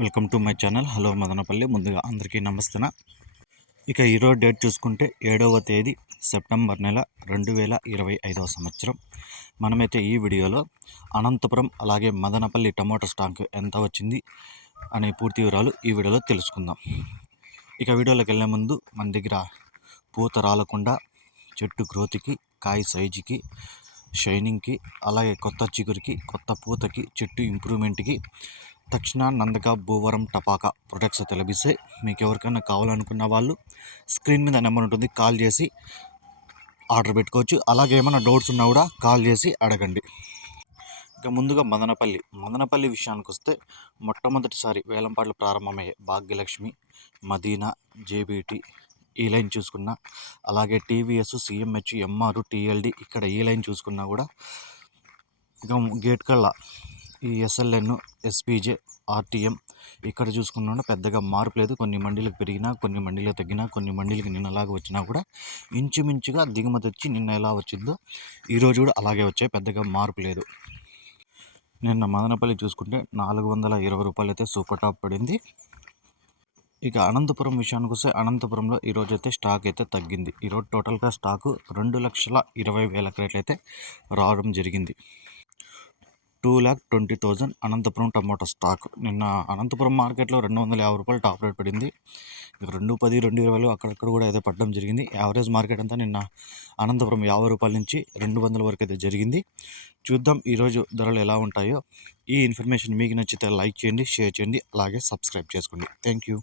Welcome to my channel. Hello Madanapalle. ముందుగా అందరికీ నమస్తేనా? ఇక ఈరోజు డేట్ చూసుకుంటే ఏడవ తేదీ సెప్టెంబర్ నెల రెండు వేల ఇరవై ఐదవ సంవత్సరం. మనమైతే ఈ వీడియోలో అనంతపురం అలాగే మదనపల్లి టమాటో స్టాక్ ఎంత వచ్చింది అనే పూర్తి వివరాలు ఈ వీడియోలో తెలుసుకుందాం. ఇక వీడియోలోకి వెళ్ళే ముందు మన దగ్గర పూత రాలకుండా చెట్టు గ్రోత్కి కాయ సైజుకి షైనింగ్కి అలాగే కొత్త చిగురికి కొత్త పూతకి చెట్టు ఇంప్రూవ్మెంట్కి తక్షణ నందక భూవరం టపాకా ప్రొడక్ట్స్ అయితే లభిస్తాయి మీకు ఎవరికైనా కావాలనుకున్న వాళ్ళు స్క్రీన్ మీద నెంబర్ ఉంటుంది కాల్ చేసి ఆర్డర్ పెట్టుకోవచ్చు. అలాగే ఏమైనా డౌట్స్ ఉన్నా కూడా కాల్ చేసి అడగండి. ఇక ముందుగా మదనపల్లి. మదనపల్లి విషయానికి వస్తే మొట్టమొదటిసారి వేలంపాట్లు ప్రారంభమయ్యే భాగ్యలక్ష్మి మదీనా జేబీటీ ఈ లైన్ చూసుకున్నా అలాగే టీవీఎస్ సిఎంహెచ్ ఎంఆర్ టీఎల్డి ఇక్కడ ఈ లైన్ చూసుకున్నా కూడా ఇక గేట్ కల్లా ఈ ఎస్ఎల్ఎన్ ఎస్పీజే ఆర్టీఎం ఇక్కడ చూసుకున్నా పెద్దగా మార్పు లేదు. కొన్ని మండీలకు పెరిగినా కొన్ని మండీలకు తగ్గినా కొన్ని మండీలకు నిన్నలాగా వచ్చినా కూడా ఇంచుమించుగా దిగుమతి వచ్చి నిన్న ఎలా వచ్చిందో ఈరోజు కూడా అలాగే వచ్చాయి. పెద్దగా మార్పు లేదు. నిన్న మదనపల్లి చూసుకుంటే నాలుగు వందల ఇరవై రూపాయలు అయితే సూపర్ టాప్ పడింది. ఇక అనంతపురం విషయానికి వస్తే అనంతపురంలో ఈరోజు అయితే స్టాక్ అయితే తగ్గింది. ఈరోజు టోటల్గా స్టాకు రెండు లక్షల ఇరవై వేల క్రేట్లు అయితే రావడం జరిగింది. Two lakh twenty thousand Anantapur tomato stock. నిన్న అనంతపురం మార్కెట్లో రెండు వందల యాభై రూపాయలు టాప్ రేట్ పడింది. రెండు పది రెండు ఇరవైలో అక్కడక్కడ కూడా అయితే పడడం జరిగింది. యావరేజ్ మార్కెట్ అంతా నిన్న అనంతపురం యాభై రూపాయల నుంచి రెండు వందల వరకు అయితే జరిగింది. చూద్దాం ఈరోజు ధరలు ఎలా ఉంటాయో. ఈ ఇన్ఫర్మేషన్ మీకు నచ్చితే లైక్ చేయండి షేర్ చేయండి అలాగే సబ్స్క్రైబ్ చేసుకోండి. Thank you.